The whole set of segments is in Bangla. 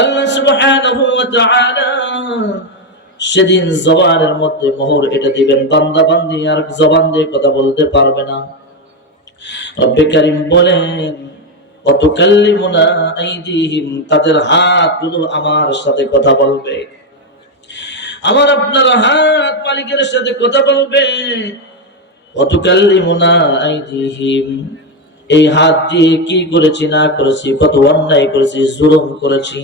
আল্লাহ সুবহানাহু ওয়া তাআলা সেদিন জবানের মধ্যে মোহর এটা দিবেন, বান্দা বান্দি আর জবান দিয়ে কথা বলতে পারবে না। রব্বে কারীম বলেন, ওয়াতুকাল্লিমুনা আইদিহিম, তাদের হাতগুলো আমার সাথে কথা বলবে। আমার আপনার হাত মালিকের সাথে কথা বলবে। ওয়াতুকাল্লিমুনা আইদিহিম, এই হাত দিয়ে কি করেছি না করেছি, কত অন্যায় করেছি, জুলুম করেছি,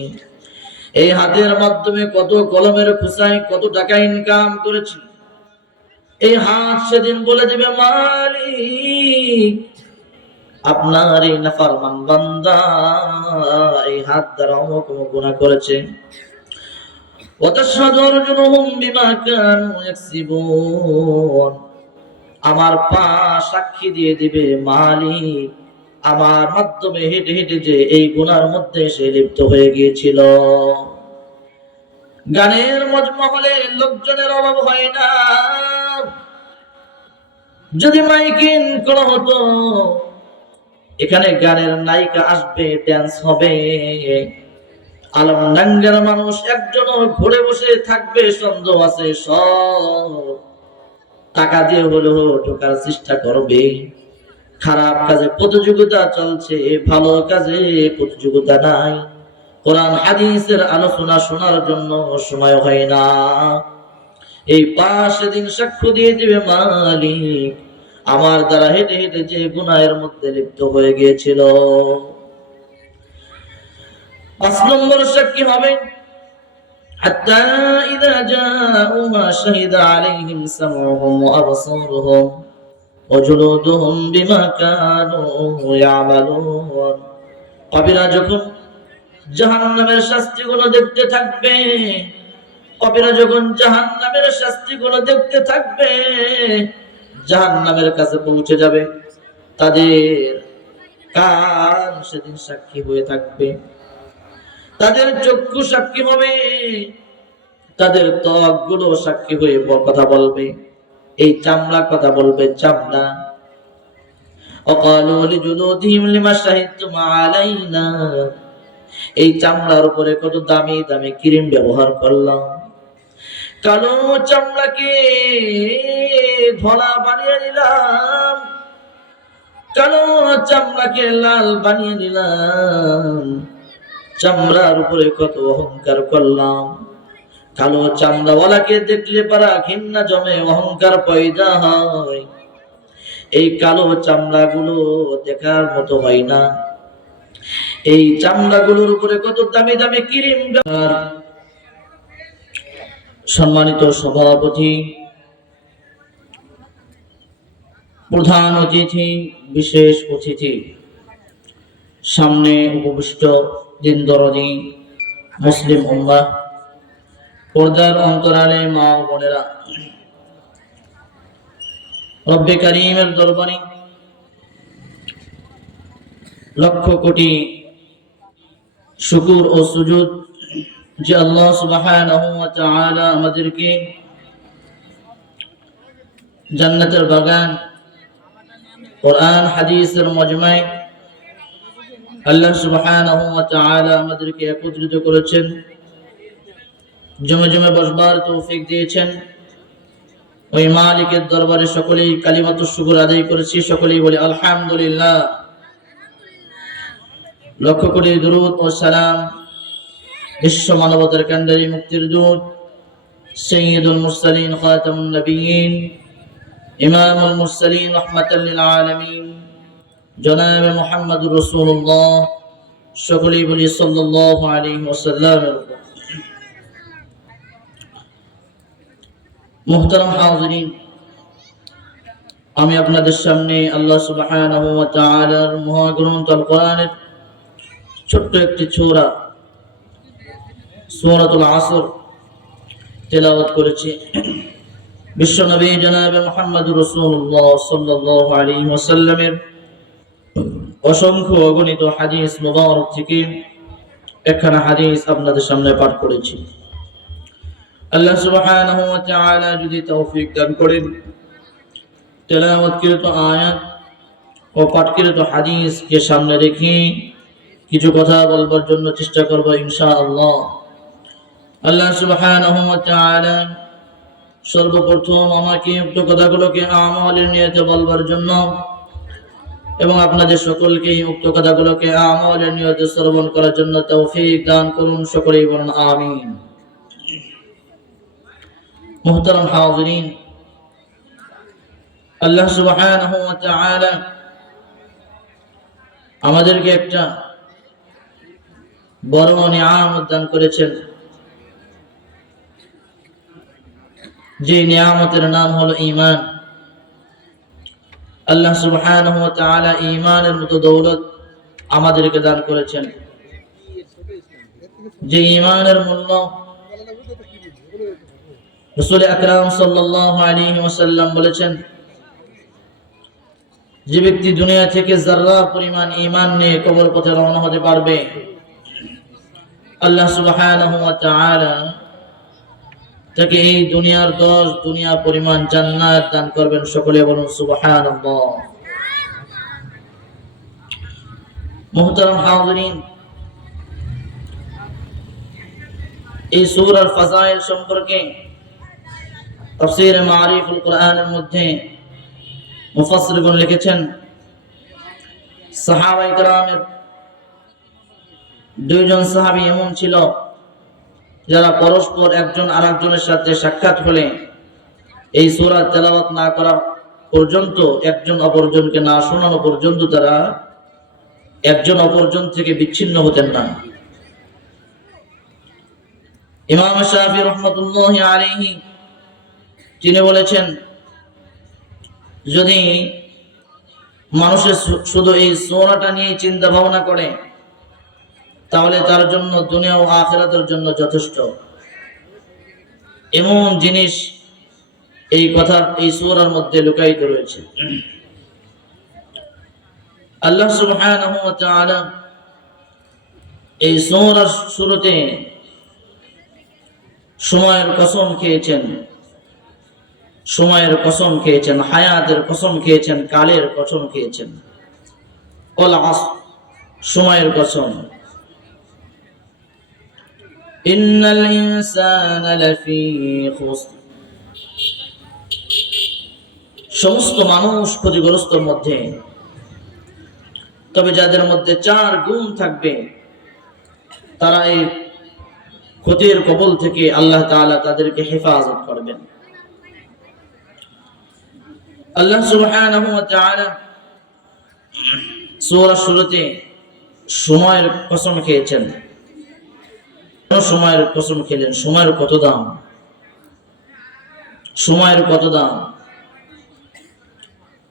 এই হাতের মাধ্যমে কত কলমের খোঁচায় কত টাকা ইনকাম করেছি, এই হাত সেদিন বলে দেবে, মালিক আপনার এই নাফরমান বান্দা এই হাত দ্বারা অমুক অমুক গুনাহ করেছে। ওয়াতাশহাদু আরজুলুহুম বিমা কানু ইয়াকসিবুন, আমার পা সাক্ষী দিয়ে দিবে, মালিক আমার মাধ্যমে হেঁটে হেঁটে যে এই গুনার মধ্যে সে লিপ্ত হয়ে গিয়েছিল। গানের মজমহলে লোকজনের অভাব হয় না। যদি মাইকিং করা হতো, এখানে গানের নায়িকা আসবে, ড্যান্স হবে, আলমডাঙ্গার মানুষ একজনও ঘুরে বসে থাকবে সন্দেহ আছে, সব টাকা দিয়ে হলেও ঢোকার চেষ্টা করবে। খারাপ কাজে প্রতিযোগিতা চলছে, ভালো কাজে প্রতিযোগিতা নাই। কোরআন হাদিসের আলোচনা শোনার জন্য সময় হয় না। এই পাশে দিন সাক্ষ্য দিয়ে দিবে, মালিক আমার দ্বারা হেঁটে হেঁটে যে গুনাহের মধ্যে লিপ্ত হয়ে গিয়েছিল। ৫ নম্বর সাক্ষী হবে, হাত্তা ইযা জাউহা শাহিদা আলাইহিম সামউহুম ওয়া আবসারুহুম ওয়া জুলুদুহুম বিমা কানু ইয়ামালুন। পাপীরা যখন জাহান্নামের শাস্তিগুলো দেখতে থাকবে, পাপীরা যখন জাহান্নামের শাস্তিগুলো দেখতে থাকবে, জাহান্নামের কাছে পৌঁছে যাবে, তাদের কান সেদিন সাক্ষী হয়ে থাকবে, তাদের চক্ষু সাক্ষী হবে, তাদের ত্বক গুলো সাক্ষী হয়ে কথা বলবে। এই চামড়া কথা বলবে, চামড়া। ওয়াকালু লিজুলুদিহিম লিমা শাহিদতুম আলাইনা, এই চামড়ার উপরে কত দামি দামি ক্রিম ব্যবহার করলাম, কালো চামড়াকে ধলা বানিয়ে নিলাম, কালো চামড়াকে লাল বানিয়ে নিলাম, চামড়ার উপরে কত অহংকার করলাম। কালো চামড়াওয়ালাকে দেখলে পারা ঘৃণা জমে, অহংকার পয়দা হয়। এই কালো চামড়াগুলো দেখার মতো হয় না। এই চামড়াগুলোর উপরে কত দামি দামি ক্রিম। সম্মানিত সভাপতি, প্রধান অতিথি, বিশেষ অতিথি, সামনে উপবিষ্ট দিন দরদি মুসলিম উম্মাহ, পর্দার অন্তরালে মা ও বোনেরা, রব্বে কারীমের দরবারে লক্ষ কোটি শুকর ও সুজুদ যে আল্লাহ সুবহানাহু ওয়া তাআলা আমাদেরকে জান্নাতের বাগান, কোরআন হাদিসের মজমায় আল্লাহ সুবহানাহু ওয়া তাআলা আমাদেরকে একত্রিত করেছেন, জমে জমে বসবার তৌফিক দিয়েছেন। ওই মালিকের দরবারে সকলেই কালিমাতুশ শুকর আদায় করেছি, সকলেই বলি আলহামদুলিল্লাহ। লক্ষ কোটি দুরূদ ও সালাম বিশ্ব মানবতার কান্ডারি, মুক্তির দূত, সাইয়্যিদুল মুরসালিন, খাতামুন নবিয়্যিন, ইমামুল মুরসালিন, রাহমাতাল লিল আলামিন, জনাবে মুহাম্মদুর রাসূলুল্লাহ, সকলেই বলি সাল্লাল্লাহু আলাইহি ওয়াসাল্লাম। মুহতারাম হাজিরিন, আমি আপনাদের সামনে আল্লাহ সুবহানাহু ওয়া তাআলার মহাগ্রন্থ আল কোরআনের ছোট্ট একটি সূরা, সূরাতুল আসর তেলাওয়াত করেছি। বিশ্বনবী জনাবে মুহাম্মদুর রাসূলুল্লাহ সাল্লাল্লাহু আলাইহি ওয়াসাল্লামের অসংখ্য অগণিত হাদিস মুবারক থেকে একখানা হাদিস আপনাদের সামনে পাঠ করেছি। আল্লাহ সুবহানাহু ওয়া তাআলা যদি তৌফিক দান করেন, তেলাওয়াতকৃত আয়াত ও পাঠকৃত হাদিসকে সামনে রেখে কিছু কথা বলবার জন্য চেষ্টা করব ইনশাআল্লাহ। আল্লাহ সুবহানাহু ওয়া তাআলা সর্বপ্রথম আমাকে উক্ত কথাগুলোকে আমলের নিয়তে বলবার জন্য এবং আপনাদের সকলকে উক্ত কথাগুলোকে আমলের নিয়তে শ্রবণ করার জন্য তৌফিক দান করুন। সকলেই বলুন আমিন। মুহতারাম হাজিরিন, আল্লাহ সুবহানাহু ওয়া তাআলা আমাদেরকে একটা বড় নিয়ামত দান করেছেন, যে নিয়ামতের নাম হলো ঈমান। আল্লাহ সুবহানাহু ওয়া তাআলা ঈমানের মতো দৌলত আমাদেরকে দান করেছেন, যে ঈমানের মূল্য রাসূল আকরাম সাল্লাল্লাহু আলাইহি ওয়াসাল্লাম বলেছেন, যে ব্যক্তি দুনিয়া থেকে যাররা পরিমাণ ঈমান নিয়ে কবর পথে রওনা হতে পারবে, আল্লাহ সুবহানাহু ওয়া তাআলা তাকে এই দুনিয়ার 10 দুনিয়া পরিমাণ জান্নাত দান করবেন। সকলে বলুন সুবহানাল্লাহ। মুহতারাম হাজিরিন, এই সূরার ফাযাইল সম্পর্কে তাফসীর মারিফুল কোরআনের মধ্যে মুফাসসিরগণ লিখেছেন, সাহাবায়ে কেরামের দুইজন সাহাবী এমন ছিল যারা পরস্পর একজন আরেকজনের সাথে সাক্ষাৎ হলে এই সূরা তেলাওয়াত না করা পর্যন্ত, একজন অপরজনকে না শোনানো পর্যন্ত তারা একজন অপরজন থেকে বিচ্ছিন্ন হতেন না। ইমাম শাফিঈ রাহমাতুল্লাহি আলাইহি তিনি বলেছেন, যদি মানুষের শুধু এই সূরাটা নিয়ে চিন্তা ভাবনা করে তাহলে তার জন্য দুনিয়া ও আখিরাতের জন্য যথেষ্ট। এমন জিনিস এই কথার এই সূরার মধ্যে লুকায়িত রয়েছে। আল্লাহ সুবহানাহু ওয়া তাআলা এই সূরার শুরুতে সময়ের কসম খেয়েছেন, সময়ের কসম খেয়েছেন, হায়াতের কসম খেয়েছেন, কালের কসম খেয়েছেন। ওয়াল আসর, সময়ের কসম। ইন্নাল ইনসানা লাফি খুসর, সমস্ত মানুষ ক্ষতিগ্রস্তর মধ্যে, তবে যাদের মধ্যে 4 গুণ থাকবে তারা এই ক্ষতির কবল থেকে আল্লাহ তাআলা তাদেরকে হেফাজত করবেন। আল্লাহ সুবহানাহু ওয়া তাআলা সূরার শুরুতে সময়ের কসম খেয়েছেন। সময়ের কসম খেলেন, সময়ের কত দাম, সময়ের কত দাম।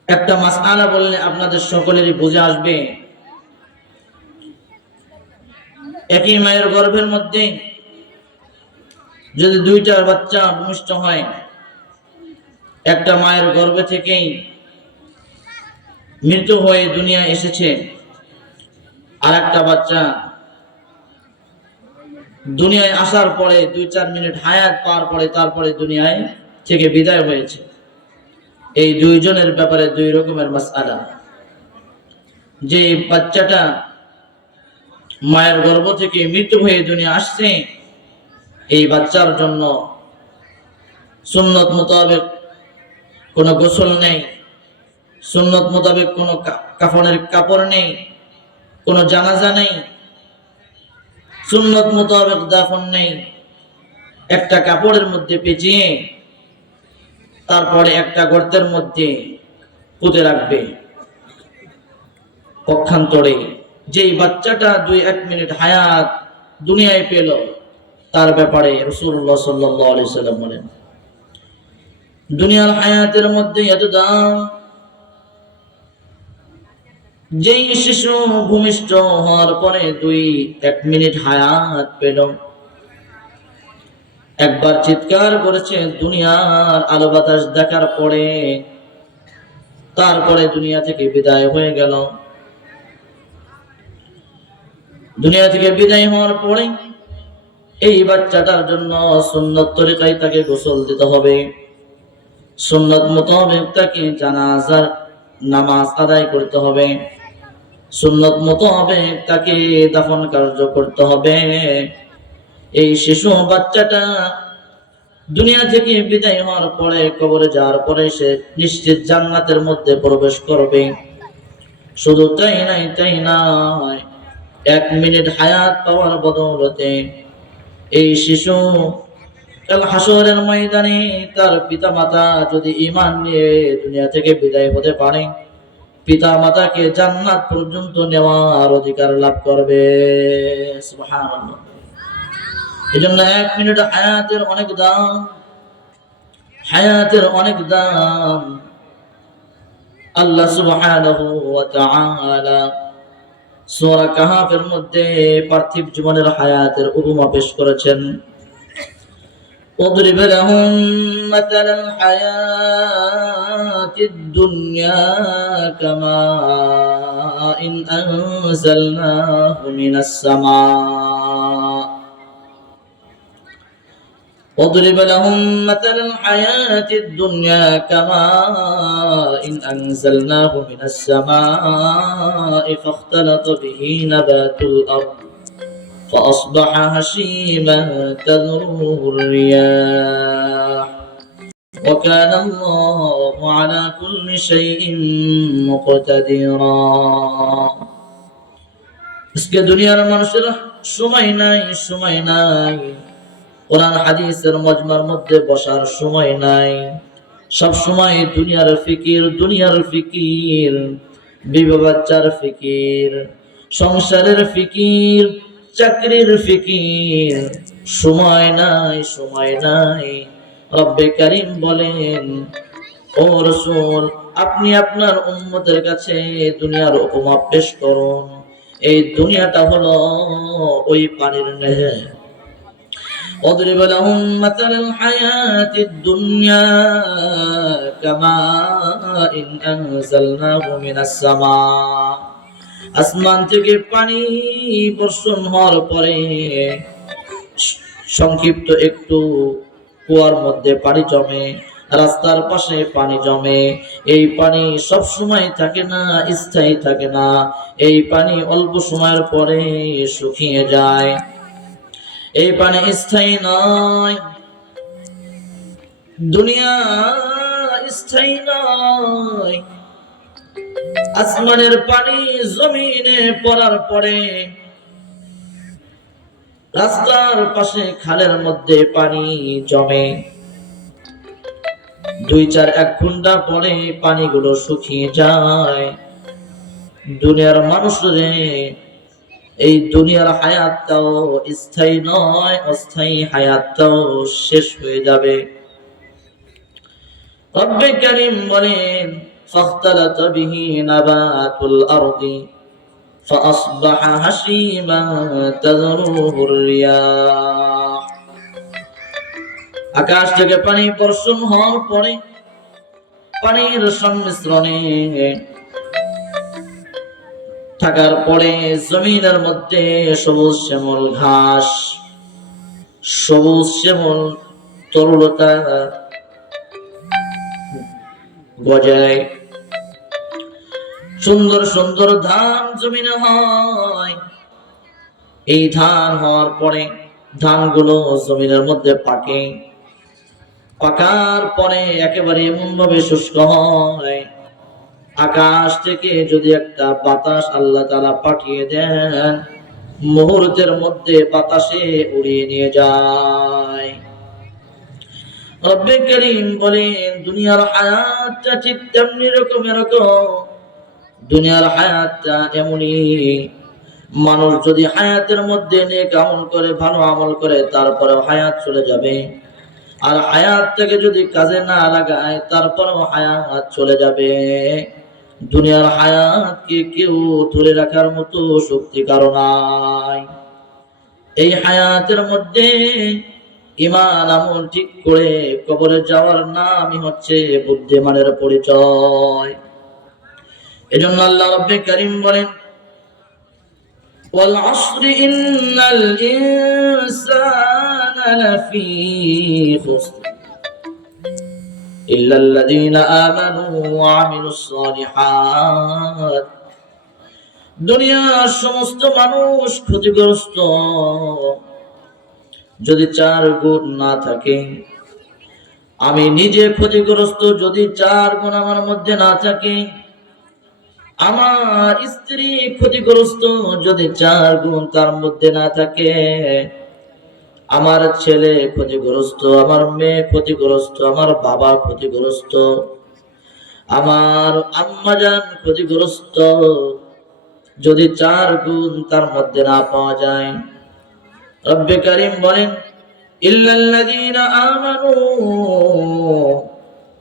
একটা মাসআলা বললে আপনাদের সকলেরই বুঝে আসবে। একই মায়ের গর্ভের মধ্যে যদি 2টা বাচ্চা ভূমিষ্ঠ হয়, একটা মায়ের গর্ভে থেকেই মৃত হয়ে দুনিয়ায় এসেছে, আর একটা বাচ্চা দুনিয়ায় আসার পরে 2-4 মিনিট হায়াত পার পরে তারপরে দুনিয়ায় থেকে বিদায় হয়েছে। এই দুইজনের ব্যাপারে 2 রকমের মাসআলা। যে বাচ্চাটা মায়ের গর্ভ থেকে মৃত হয়ে দুনিয়া আসছে, এই বাচ্চার জন্য সুন্নত মোতাবেক কোনো গোসল নেই, সুন্নত মোতাবেক কোনো কাফনের কাপড় নেই, কোনো জানাজা নেই, সুন্নত মোতাবেক দাফন নেই। একটা কাপড়ের মধ্যে পেঁচিয়ে তারপরে একটা গর্তের মধ্যে পুঁতে রাখবে। পক্ষান্তরে যেই বাচ্চাটা 2-1 মিনিট হায়াত দুনিয়ায় পেল, তার ব্যাপারে রাসূলুল্লাহ সাল্লাল্লাহু আলাইহি সাল্লাম বলেন, দুনিয়ার হায়াতের মধ্যে এত দাম। যেই শিশু ভূমিষ্ঠ হওয়ার পরে 2-1 মিনিট হায়াত পেল, একবার চিৎকার করেছে দুনিয়ার আলো বাতাস দেখার পরে, তারপরে দুনিয়া থেকে বিদায় হয়ে গেল। দুনিয়া থেকে বিদায় হওয়ার পরে এই বাচ্চাটার জন্য সুন্নত তরিকায় তাকে গোসল দিতে হবে, সুন্নত মোতাবেক তাকে জানাজার নামাজ আদায় করতে হবে। সুন্নত মোতাবেক তাকে দাফন কার্য করতে হবে। এই শিশু বাচ্চাটা দুনিয়া থেকে বিদায় হওয়ার পরে, কবরে যাওয়ার পরে সে নিশ্চিত জান্নাতের মধ্যে প্রবেশ করবে। শুধু তাই নয়, 1 মিনিট হায়াত পাওয়ার বদৌলতে এই শিশু কাল হাসরের ময়দানে তার পিতা মাতা যদি ঈমান নিয়ে দুনিয়া থেকে বিদায় হতে পারে, পিতা মাতাকে জান্নাত পর্যন্ত নেওয়ার অধিকার লাভ করবে। সুবহানাল্লাহ। এজন্য 1 মিনিট হায়াতের অনেক দাম, হায়াতের অনেক দাম। আল্লাহ সুবহানাহু ওয়া তাআলা সূরা কাহাফের মধ্যে পার্থিব জীবনের হায়াতের উপমা পেশ করেছেন। واضرب لهم مثل الحياة الدنيا كماء أنزلناه من السماء واضرب لهم مثل الحياة الدنيا كماء أنزلناه من السماء فاختلط به نبات الأرض فأصبح هشيما تذروه الرياح وكان الله على كل شيء مقتدرا। इसके দুনিয়ার মানুষের সময় নাই, কোরআন হাদিসের মজমার মধ্যে বসার সময় নাই। সব সময় দুনিয়ার ফিকির, বিবাহ বাচ্চার ফিকির, সংসারের ফিকির, চাকরির ফিকির। সময় নাই। রব্বে কারীম বলেন, ও রাসূল, আপনি আপনার উম্মতের কাছে দুনিয়ার উপমা পেশ করুন। এই দুনিয়াটা হলো ওই পানির নেহের। واضرب لهم مثل الحياة الدنيا كماء أنزلناه من السماء। আসমান থেকে পানি বর্ষণ হওয়ার পরে সংক্ষিপ্ত একটু কুয়ার মধ্যে পানি জমে, রাস্তার পাশে পানি জমে। এই পানি সব সময় থাকে না, স্থায়ী থাকে না। এই পানি অল্প সময়ের পরে শুকিয়ে যায়। এই পানি স্থায়ী নয়, দুনিয়া স্থায়ী নয়। আসমানের পানি জমিনে পড়ার পরে রাস্তার পাশে খালের মধ্যে পানি জমে। 2-1 ঘন্টা পরে পানিগুলো শুকিয়ে যায়। দুনিয়ার মানুষরে এই দুনিয়ার হায়াতটাও স্থায়ী নয়, অস্থায়ী হায়াতটাও শেষ হয়ে যাবে। রব্বে কারীম বলেন, ফাখতালাতা বিহি নাবাতুল আরদি ফাআসবাহা হাসীমা তাযরুহুর রিয়াহ। আকাশ থেকে পানি বর্ষণ হওয়ার পরে পানির সংমিশ্রণে থাকার পরে জমিনের মধ্যে সবুজ শ্যামল ঘাস, সবুজ শ্যামল তরুলতা গজায়। সুন্দর সুন্দর ধান জমিনে হয়। এই ধান হওয়ার পরে ধানগুলো জমিনের মধ্যে পাকে। পাকার পরে একেবারে এমন ভাবে শুষ্ক হয়, আকাশ থেকে যদি একটা বাতাস আল্লাহ তাআলা পাঠিয়ে দেন, মুহূর্তের মধ্যে বাতাসে উড়িয়ে নিয়ে যায়। রব্বে কারীম বলেন, দুনিয়ার হায়াতটা ঠিক তেমনি রকমের। দুনিয়ার হায়াতটা এমনই, মানুষ যদি হায়াতের মধ্যে নেক আমল করে, ভালো আমল করে, তারপরেও হায়াত চলে যাবে। আর হায়াতটাকে যদি কাজে না লাগায়, তারপরেও হায়াত চলে যাবে। দুনিয়ার হায়াতকে কেউ ধরে রাখার মতো শক্তি কারো নাই। এই হায়াতের মধ্যে ঈমান আমল ঠিক করে কবরে যাওয়ার নামই হচ্ছে বুদ্ধিমানের পরিচয়। এজন্য আল্লাহ রাব্বে কারীম বলেন, ওয়াল আসরি ইন্নাল ইনসানা লাফি খুসর ইল্লাল্লাযীনা আমানু ওয়া আমিলুস সালিহাত দুনিয়ার সমস্ত মানুষ ক্ষতিগ্রস্ত যদি 4 গুণ না থাকে, আমি নিজে ক্ষতিগ্রস্ত যদি 4 গুণ আমার মধ্যে না থাকে, আমার স্ত্রী ক্ষতিগ্রস্ত যদি 4 গুণ তার মধ্যে না থাকে, আমার ছেলে ক্ষতিগ্রস্ত, আমার মেয়ে ক্ষতিগ্রস্ত, আমার বাবা ক্ষতিগ্রস্ত, আমার আম্মাজান ক্ষতিগ্রস্ত যদি 4 গুণ তার মধ্যে না পাওয়া যায়। রব্বে কারীম বলেন ইল্লাল্লাযীনা আমানু,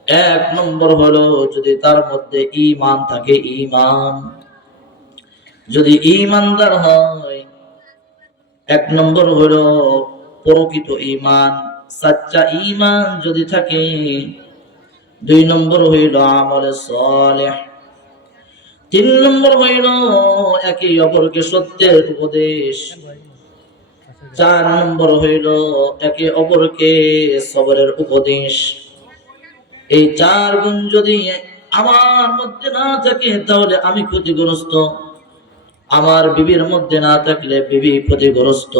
1 নম্বর হলো যদি তার মধ্যে ঈমান থাকে, ঈমান যদি ঈমানদার হয়। 1 নম্বর হলো প্রকৃত ঈমান, সচ্চা ঈমান যদি থাকে। 2 নম্বর হইল আমলে সালেহ। 3 নম্বর হইল একে অপরকে সত্যের উপদেশ। 4 নম্বর হইল একে অপরকে সবরের উপদেশ। এই 4 গুণ যদি আমার মধ্যে না থাকে তাহলে আমি ক্ষতিগ্রস্ত, আমার বিবির মধ্যে না থাকলে বিবি ক্ষতিগ্রস্ত,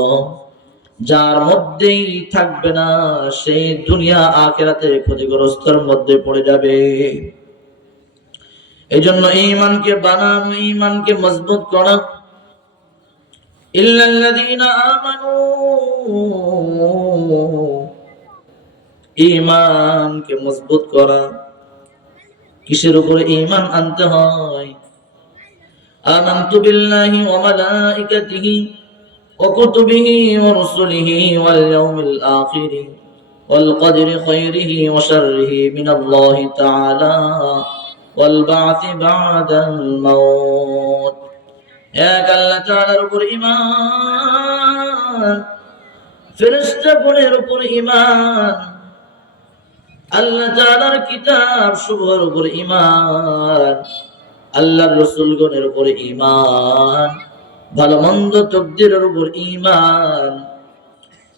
যার মধ্যেই থাকবে না সেই দুনিয়া আখিরাতে ক্ষতিগ্রস্তের মধ্যে পড়ে যাবে। এই জন্য ঈমানকে বানানো, ঈমানকে মজবুত করা। ইল্লাল্লাযীনা আমানু, ঈমানকে মজবুত করা। কিসের উপরে ঈমান আনতে হয়? আমানতু বিল্লাহি ওয়া মালাইকাতিহি ওয়া কুতুবিহি ওয়া রুসুলিহি ওয়াল ইয়াউমিল আখির ওয়াল কদরি খায়রিহি ওয়া শাররিহি মিনাল্লাহি তাআলা ওয়াল বা'থি বা'দাল মাউত। এক আল্লাহ তাআলার উপর ঈমান, ফেরেশতাগণের উপর ঈমান, আল্লাহ তাআলার কিতাব সমূহের উপর ঈমান, আল্লাহর রাসূলগণের উপর ঈমান, ভালো মন্দ তাকদীরের উপর ঈমান,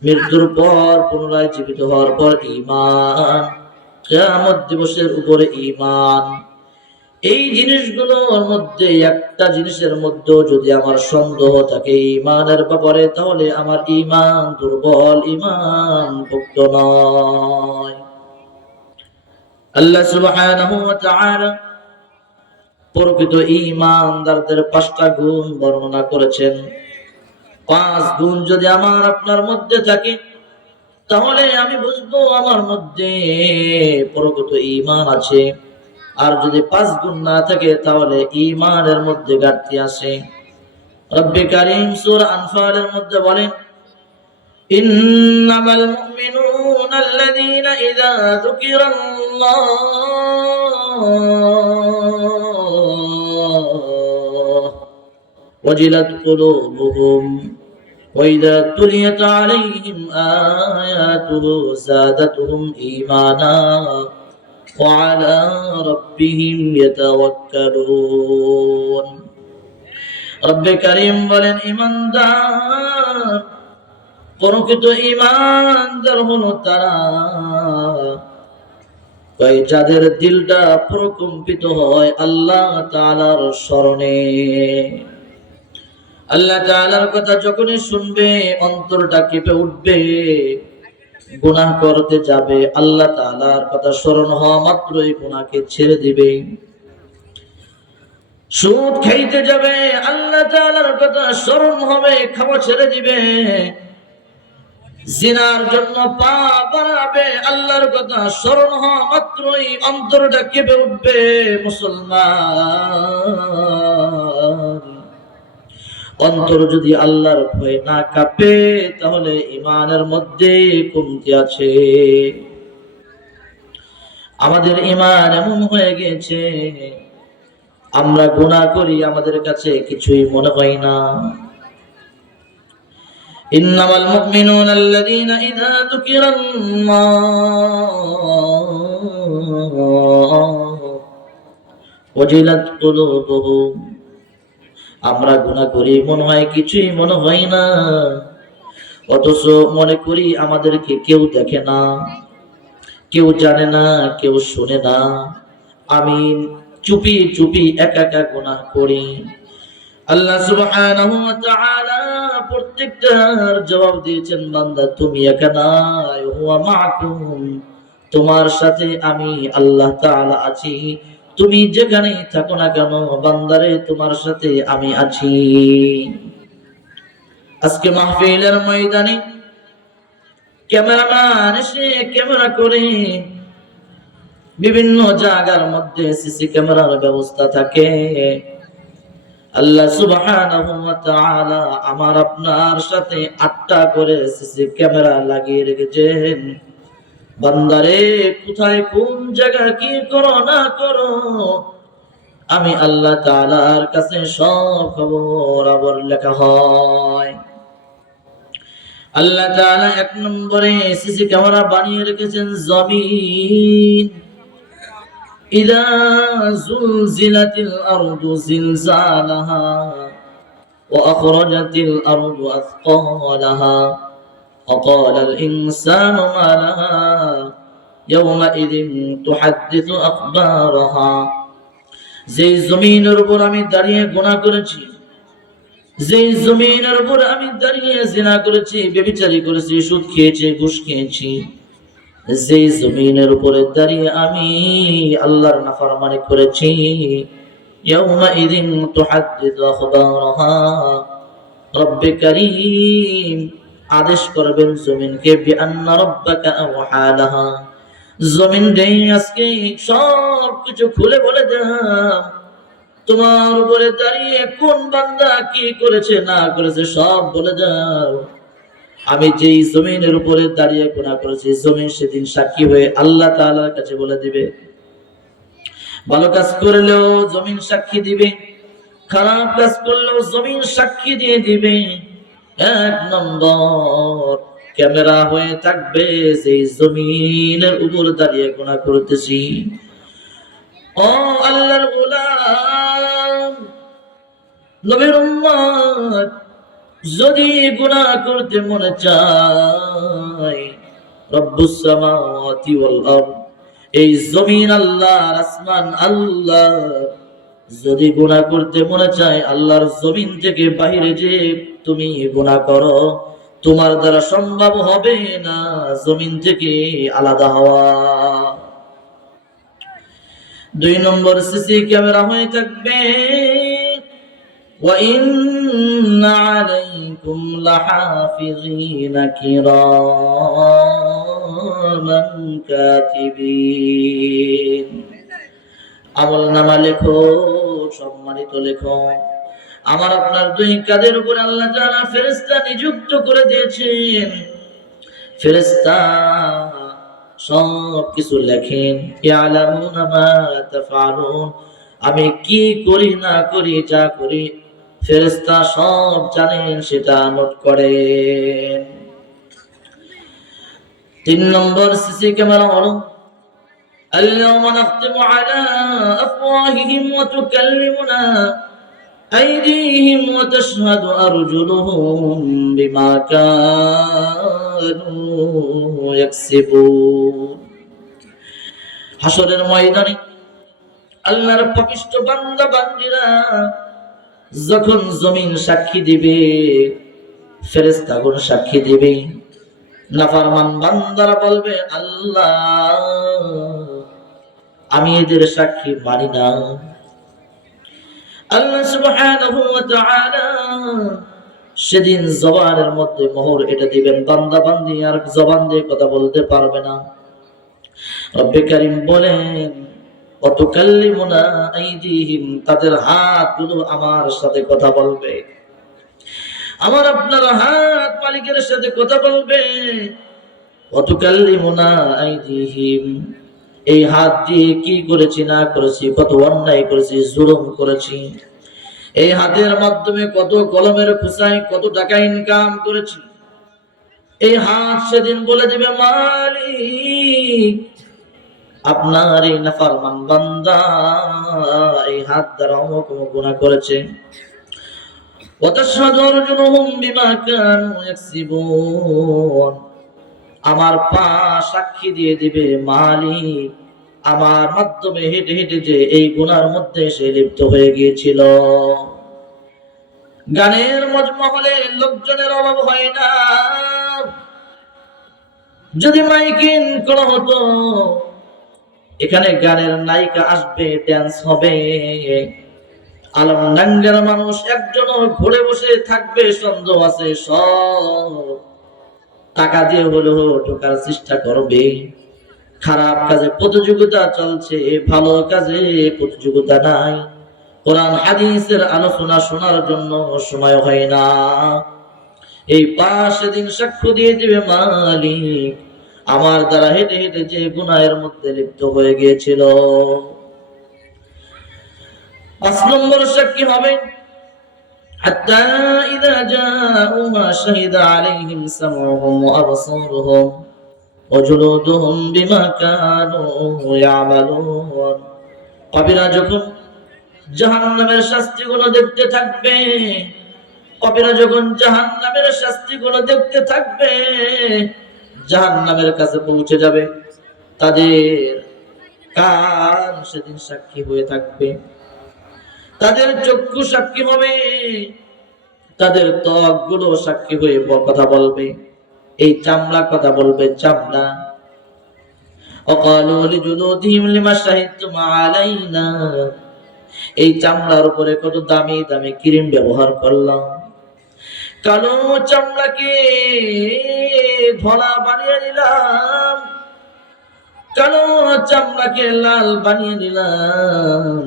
মৃত্যুর পর পুনরায় জীবিত হওয়ার পর ঈমান, কিয়ামত দিবসের উপরে ঈমান। এই জিনিসগুলোর মধ্যে একটা জিনিসের মধ্যে যদি আমার সন্দেহ থাকে ঈমানের ব্যাপারে, তাহলে আমার ঈমান দুর্বল, ঈমান পোক্ত নয়। আল্লাহ সুবহানাহু ওয়া তাআলা প্রকৃত ঈমানদারদের 5টা গুণ বর্ণনা করেছেন। 5 গুণ যদি আমার আপনার মধ্যে থাকে তাহলে আমি বুঝবো আমার মধ্যে প্রকৃত ঈমান আছে। আর যদি 5 গুণ না থাকে তাহলে ঈমানের মধ্যে ঘাটতি আছে। রব্বে কারীম সূরা আনফালের মধ্যে বলেন ইন্নামাল মুমিনুনা আল্লাযীনা ইযা যুকিরাল্লাহ ওয়াজিলাত কুলুবুহুম ওয়া ইযা তুলিয়াত আলাইহিম আয়াতুহু যাদাতুহুম ঈমানা ওয়া আলা রাব্বিহিম ইয়াতাওয়াক্কালুন। রব্বে কারীম বলেন ঈমানদার, প্রকৃত ঈমানদার হলো তারা যাদের দিলটা প্রকম্পিত হয় আল্লাহ তাআলার স্মরণে। আল্লাহ তাআলার কথা যখনই শুনবে অন্তরটা কেঁপে উঠবে, গুনাহ করতে যাবে, আল্লাহ তাআলার কথা স্মরণ হওয়া মাত্রই গুনাহকে ছেড়ে দিবে। সুদ খাইতে যাবে, আল্লাহ তাআলার কথা স্মরণ হবে, খাওয়া ছেড়ে দিবে। জিনার জন্য পা বাড়াবে, আল্লাহর কথা স্মরণ হওয়া মাত্রই অন্তরটা কেঁপে উঠবে। মুসলমান অন্তর যদি আল্লাহর ভয় না কাঁপে তাহলে ঈমানের মধ্যে কমতি আছে। আমাদের ঈমান এমন হয়ে গেছে আমরা গুনাহ করি আমাদের কাছে কিছুই মনে হয় না। ইন্নামাল মুমিনুনা আল্লাযীনা ইযা যুকিরাল্লাহ ওয়াজিলাত কুলুবুহুম। আমরা গুনাহ করি মনে হয় কিছুই মনে হয় না, অথচ মনে করি আমাদেরকে কেউ দেখে না, কেউ জানে না, কেউ শুনে না। আমি চুপি চুপি একা একা গুনাহ করি। আল্লাহ সুবহানাহু ওয়া তাআলা প্রত্যেকটার জবাব দিয়েছেন, বান্দা তুমি একা নাই, হুয়া মাআকুম, তোমার সাথে আমি আল্লাহ তাআলা আছি। তুমি যেখানেই থাকো না কেন বান্দারে, তোমার সাথে আমি আছি। আজকে মাহফিলের ময়দানে ক্যামেরাম্যান এসে ক্যামেরা করে, বিভিন্ন জায়গার মধ্যে সিসি ক্যামেরার ব্যবস্থা থাকে। আল্লাহ সুবহানাহু ওয়া তাআলা আমার আপনার সাথে 8টা করে সিসি ক্যামেরা লাগিয়ে রেখেছেন। বান্দারে কোথায় কোন জায়গা কি করো না করো, আমি আল্লাহ তাআলার কাছে সব খবর আবর লেখা হয়। আল্লাহ তাআলা 1 নম্বরে সিসি ক্যামেরা বানিয়ে রেখেছেন জমিন। ইযা যুলজিলাতিল আরদু জিলজালাহা ওয়া আখরাজাতিল আরদু আথকালাহা ওয়া ক্বালাল ইনসানু মা লাহা ইয়াওমাইযিন তুহাদ্দিসু আখবারাহা। যেই জমিনের উপর আমি দাঁড়িয়ে গুনাহ করেছি, যেই জমিনের উপর আমি দাঁড়িয়ে জিনা করেছি, ব্যভিচারী করেছি, সুদ খেয়েছি, ঘুষ খেয়েছি, যেই জমিনের উপরে দাঁড়িয়ে আমি আল্লাহর নাফরমানি করেছি, ইয়াউমাইযিন তুহাদ্দিসু আখবারাহা, রব্বে কারীম আদেশ করবেন জমিনকে, বিআন্না রাব্বাকা আওহালাহা, জমিন রে আজকে সব কিছু খুলে বলে দাও, তোমার উপরে দাঁড়িয়ে কোন বান্দা কি করেছে না করেছে সব বলে দাও। আমি যেই জমিনের উপরে দাঁড়িয়ে গুনাহ করেছি, জমিন সেদিন সাক্ষী হয়ে আল্লাহ তাআলার কাছে বলে দিবে। ভালো কাজ করলেও জমিন সাক্ষী দিবে, খারাপ কাজ করলেও জমিন সাক্ষী দিয়ে দিবে। 1 নম্বর ক্যামেরা হয়ে থাকবে যেই জমিনের উপর দাঁড়িয়ে গুনাহ করতেছি। ও আল্লাহর গোলাম, নবীর উম্মত, যদি গুনাহ করতে মনে চায়, রব্বুস সামাওয়াতি ওয়াল আরদ, এই জমিন আল্লাহর, আসমান আল্লাহ, যদি গুনাহ করতে মনে চায় আল্লাহর জমিন থেকে বাইরে যে তুমি গুনাহ করো, তোমার দ্বারা সম্ভব হবে না জমিন থেকে আলাদা হওয়া। 2 নম্বর সিসি ক্যামেরা হয়ে থাকবে, وَإِنَّ عَلَيْكُمْ لَحَافِظِينَ كِرَامًا كَاتِبِينَ। আমলনামা লেখো, সম্মানিত লেখো। আমার আপনার 2 কাঁধের উপর আল্লাহ তাআলা ফেরেশতা নিযুক্ত করে দিয়েছেন। ফেরেশতা সব কিছু লেখেন, ইয়ালামুনা মা তাফআলুন, আমি কি করি না করি, যা করি ফেরেশতা সব জানেন, সেটা নোট করেন। 3 নম্বর সিসি ক্যামেরা হলো, আল-ইয়াওমা নাখতিমু আলা আফওয়াহিহিম ওয়া তুকাল্লিমুনা আইদিহিম ওয়া তাশহাদু আরজুলুহুম বিমা কানু ইয়াকসিবুন। হাসরের ময়দানে আল্লাহর পাপিষ্ঠ বান্দা বান্দীরা যখন জমিন সাক্ষী দিবে, ফেরেশতাগণ সাক্ষী দিবে, নাফরমান বান্দারা বলবে, আল্লাহ আমি এদের সাক্ষী মানি না। আল্লাহ সুবহানাহু ওয়া তাআলা সেদিন জবানের মধ্যে মোহর এটা দিবেন, বান্দা বান্দি আর জবান দিয়ে কথা বলতে পারবে না। রব্বে কারীম বলেন, ওয়া তুকাল্লিমুনা আইদিহিম, তাদের হাতগুলো আমার সাথে কথা বলবে, আমার আপনার হাত মালিকের সাথে কথা বলবে। ওয়া তুকাল্লিমুনা আইদিহিম, এই হাত দিয়ে কি করেছি না করেছি, কত অন্যায় করেছি, জুলুম করেছি, এই হাতের মাধ্যমে কত কলমের খোঁচায় কত টাকা ইনকাম করেছি, এই হাত সেদিন বলে দিবে, মালিক আপনার এই নাফরমান বান্দা এই হাত দ্বারা অমুক অমুক গুনাহ করেছে। ওয়া তাশহাদু আরজুলুহুম বিমা কানু ইয়াকসিবুন, আমার পা সাক্ষী দিয়ে দিবে, মালিক আমার মাধ্যমে হেঁটে হেঁটে যে এই গুনার মধ্যে সে লিপ্ত হয়ে গিয়েছিল। গানের মজমা হলে লোকজনের অভাব হয় না। যদি মাইকিং করা হতো, এখানে গানের নায়িকা আসবে, ড্যান্স হবে, আলমডাঙ্গার মানুষ একজনও ঘুরে বসে থাকবে সন্দেহ আছে, সব টাকা দিয়ে হলেও ঢোকার চেষ্টা করবে। খারাপ কাজে প্রতিযোগিতা চলছে, ভালো কাজে প্রতিযোগিতা নাই। কোরআন হাদিসের আলোচনা শোনার জন্য সময় হয় না। এই পাঁচ দিন সাক্ষ্য দিয়ে দিবে, মালিক আমার দ্বারা হেঁটে হেঁটে যে গুনাহের মধ্যে লিপ্ত হয়ে গিয়েছিল। ৫ নম্বর সাক্ষী হবে, হাত্তা ইযা জাউহা শাহিদা আলাইহিম সামউহুম ওয়া আবসারুহুম ওয়া জুলুদুহুম বিমা কানু ইয়ামালুন। পাপীরা যখন জাহান্নামের শাস্তিগুলো দেখতে থাকবে, পাপীরা যখন জাহান্নামের শাস্তিগুলো দেখতে থাকবে, জাহান্নামের কাছে পৌঁছে যাবে, তাদের কান সেদিন সাক্ষী হয়ে থাকবে, তাদের চক্ষু সাক্ষী হবে, তাদের ত্বক গুলো সাক্ষী হয়ে কথা বলবে। এই চামড়া কথা বলবে, চামড়া। وقالوا لجلودهم لما شهدتم علينا, এই চামড়ার উপরে কত দামি দামি ক্রিম ব্যবহার করলাম। কালো চামড়াকে ধলা বানিয়ে নিলাম, কালো চামড়াকে লাল বানিয়ে নিলাম,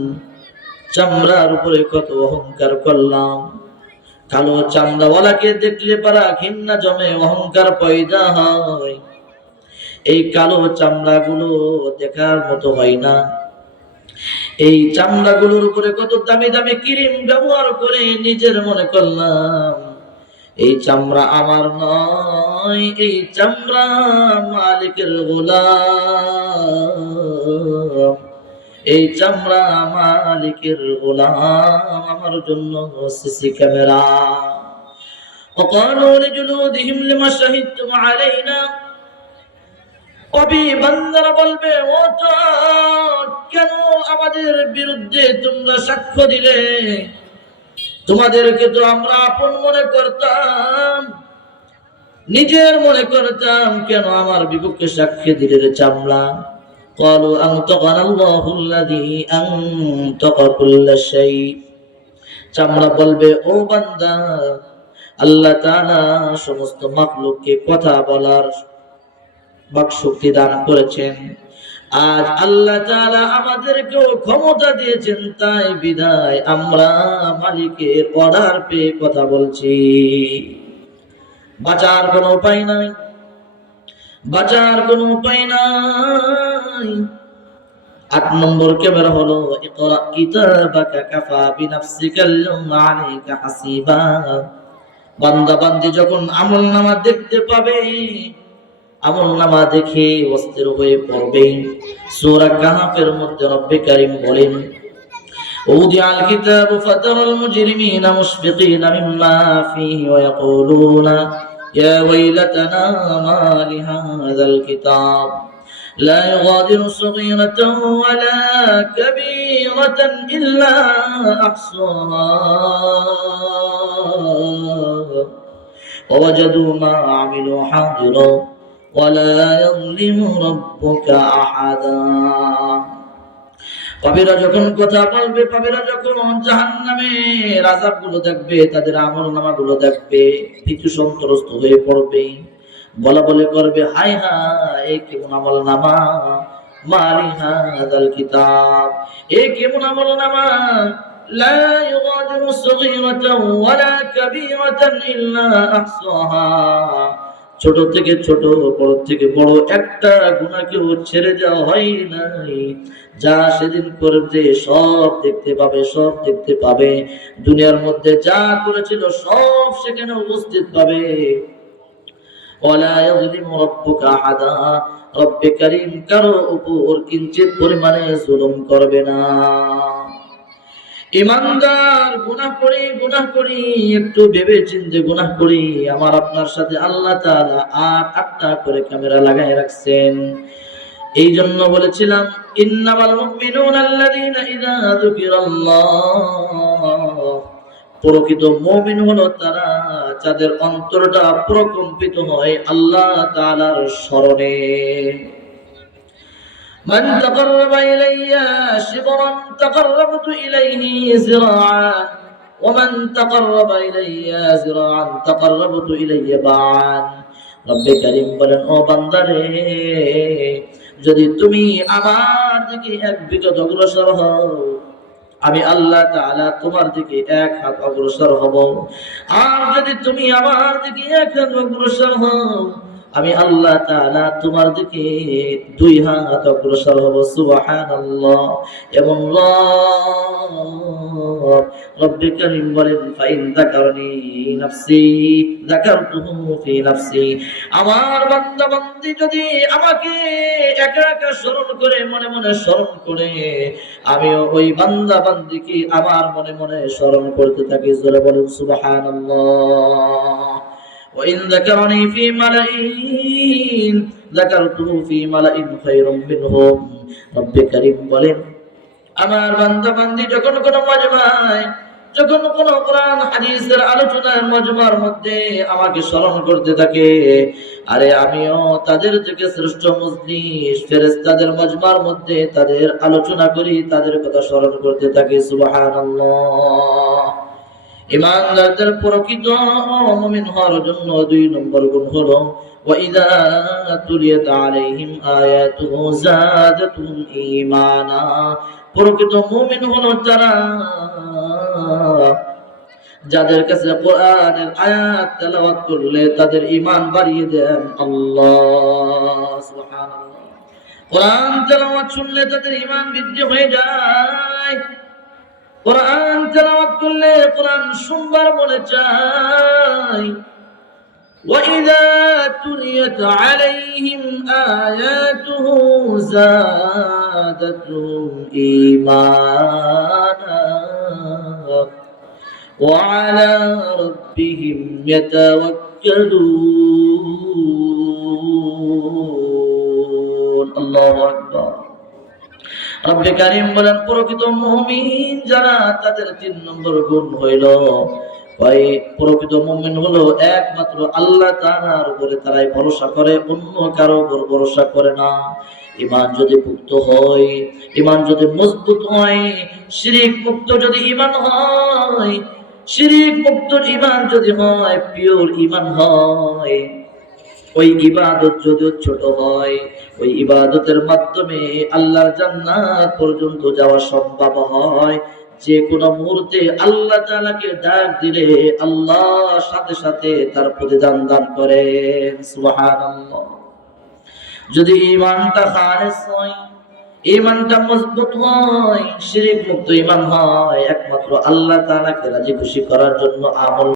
চামড়ার উপরে কত অহংকার করলাম। কালো চামড়াওয়ালাকে দেখলে পারা ঘৃণা জমে, অহংকার পয়দা হয়। এই কালো চামড়া গুলো দেখার মতো হয় না। এই চামড়া গুলোর উপরে কত দামি দামি ক্রিম ব্যবহার করে নিজের মনে করলাম এই চামড়া আমার নয়, এই চামড়া মালিকের গোলাম, এই চামড়া মালিকের গোলাম, আমার জন্য সিসি ক্যামেরা। وقالوا لجلودهم لما شهدتم علينا, কবি বান্দারা বলবে, ও তো কেন আমাদের বিরুদ্ধে তোমরা সাক্ষ্য দিলে? তোমাদেরকে তো আমরা আপন মনে করতাম, নিজের মনে করতাম, কেন আমার বিপক্ষে সাক্ষ্য দিলে রে চামড়া? قالوا أنطقنا الله الذي أنطق كل شيء, চামড়া বলবে, ও বান্দা, আল্লাহ তাআলা সমস্ত মাখলুককে কথা বলার বাকশক্তি দান করেছেন। আজ আল্লাহ তাআলা আমাদেরকেও ক্ষমতা দিয়েছেন, তাই বিধায় আমরা মালিকের অর্ডার পেয়ে কথা বলছি। বাঁচার কোনো উপায় নাই, বাঁচার কোনো উপায় নাই। ৮ নম্বর ক্যামেরা হলো, ইকরা কিতাবাকা কাফা বিনাফসিকাল ইয়াওমা আলাইকা হাসিবা। বান্দা বান্দি যখন আমলনামা দেখতে পাবে, আমলনামা দেখে অস্থির হয়ে পড়বে। সূরা কাহফের মধ্যে রব্বে কারীম বলেন, উদিআল কিতাবু ফাতারাল মুজরিমিনা মুশফিকিনা মিম্মা ফীহি ওয়া ইয়াকুলুনা ইয়া ওয়াইলাতানা মা লিহাযাল কিতাব লা ইউগাদিরু সগীরাতান ওয়ালা কাবীরাতান ইল্লা আহসাহা ওয়া ওয়াজাদু মা আমিলু হাদিরা ওয়ালা ইয়াযলিমু রাব্বুকা আহাদা। পাপীরা যখন কথা বলবে, পাপীরা যখন জাহান্নামের আযাবগুলো দেখবে, তাদের আমলনামাগুলো দেখবে, ভীতু সন্ত্রস্ত হয়ে পড়বে, বলা বলে করবে, হায় হায়, এ কেমন আমলনামা, মালি হাযাল কিতাব, এ কেমন আমলনামা, লা ইউগাদিরু সগীরাতান ওয়ালা কাবীরাতান ইল্লা আহসাহা, ছোট থেকে ছোট, বড় থেকে বড় একটা গুনাহকেও ছেড়ে দেওয়া হয় নাই। যা সেদিন করবে সব দেখতে পাবে, সব দেখতে পাবে। দুনিয়ার মধ্যে যা করেছিল সব সেখানে উপস্থিত পাবে। ওয়ালা ইয়াযলিমু রাব্বুকা আহাদা, রব্বে কারীম কারো উপর কিঞ্চিত পরিমাণে জুলুম করবে না। ইমানদার গুনাহ করি, একটু ভেবে চিন্তে গুনাহ করি, আমার আপনার সাথে আল্লাহ তাআলা ৮টা করে ক্যামেরা লাগায় রাখছেন। এই জন্য বলেছিলাম, ইন্নামাল মুমিনুনা আল্লাযীনা ইযা যুকিরাল্লাহ প্রকৃত মুমিন হলো তারা যাদের অন্তরটা প্রকম্পিত হয় আল্লাহ তাআলার স্মরণে। মান তাকাররাবা ইলাইয়া শিবরান তাকাররাবতু ইলাইহি জিরাআন ওয়া মান তাকাররাবা ইলাইয়া জিরাআন তাকাররাবতু ইলাইহি বা'আন। রব্বে কারীম বলেন, ও বান্দারে, যদি তুমি আমার দিকে এক বিঘত অগ্রসর হও, আমি আল্লাহ তাআলা তোমার দিকে এক হাত অগ্রসর হব। আর যদি তুমি আমার দিকে এক হাত অগ্রসর হও, আমি আল্লাহ তাআলা তোমার দিকে দুই হাত অগ্রসর হব। সুবহানাল্লাহ। এবং রব্বে কারীম বলেন, ফাইন যাকারনি নাফসি যাকারতুহু ফি নাফসি। আমার বান্দা বান্দি যদি আমাকে একা একা স্মরণ করে, মনে মনে স্মরণ করে, আমিও ওই বান্দা বান্দিকে আমার মনে মনে স্মরণ করতে থাকি। জোরে বলুন সুবহানাল্লাহ। ওয়া ইন যাকারনি ফি মালাইন যাকারতুহু ফি মালাইন খায়রুম মিনহুম। রব্বে কারীম বলেন, আমার বান্দা বান্দি যখন কোন মজমায়, যখন কোন কোরআন হাদিসের আলোচনার মজমার মধ্যে আমাকে স্মরণ করতে থাকে, আরে আমিও তাদের থেকে শ্রেষ্ঠ মজলিস ফেরেশতাদের মজমার মধ্যে তাদের আলোচনা করি, তাদের কথা স্মরণ করতে থাকি। সুবহানাল্লাহ। ঈমানদারদের প্রকৃত মুমিন হওয়ার জন্য 2 নম্বর গুণ হলো ওয়া ইযা তুলিয়াত আলাইহিম আয়াতুহু যাদাতুহুম ঈমানা। প্রকৃত মুমিন হলো যারা যাদের কাছে কোরআনের আয়াত তেলাওয়াত করলে তাদের ঈমান বাড়িয়ে দেন আল্লাহ। সুবহানাল্লাহ। কোরআন তেলাওয়াত শুনলে তাদের ঈমান বৃদ্ধি হয়ে যায়। কোরআন তেলাওয়াত করলে কোরআন শুনবার মনে চায়। وَإِذَا تُلِيَتْ عَلَيْهِمْ آيَاتُهُ زَادَتْهُمْ إِيمَانًا وَعَلَى رَبِّهِمْ يَتَوَكَّلُونَ الله أكبر। রব্বে কারীম বলেন, প্রকৃত মুমিন যারা তাদের 3 নম্বর গুণ হইল, ভাই প্রকৃত মুমিন হলো একমাত্র আল্লাহ তাআলার উপরে তারাই ভরসা করে, অন্য কারো উপর ভরসা করে না। ঈমান যদি পুক্ত হয়, ঈমান যদি মজবুত হয়, শিরক মুক্ত যদি ঈমান হয়, শিরক মুক্ত ঈমান যদি হয়, পিওর ঈমান হয়, ওই ইবাদত যদি ছোট হয়, ওই ইবাদতের মাধ্যমে আল্লাহর জান্নাত পর্যন্ত যাওয়া সম্ভব হয়। যে কোনো মুহূর্তে আল্লাহ তাআলাকে ডাক দিলে আল্লাহ সাথে সাথে তার প্রতিদান দান করেন। সুবহানাল্লাহ। যদি ঈমানটা খালিস হয়, ঈমানটা মজবুত হয়, শিরক মুক্ত ঈমান হয়, একমাত্র আল্লাহ তাআলাকে রাজি খুশি করার জন্য আমল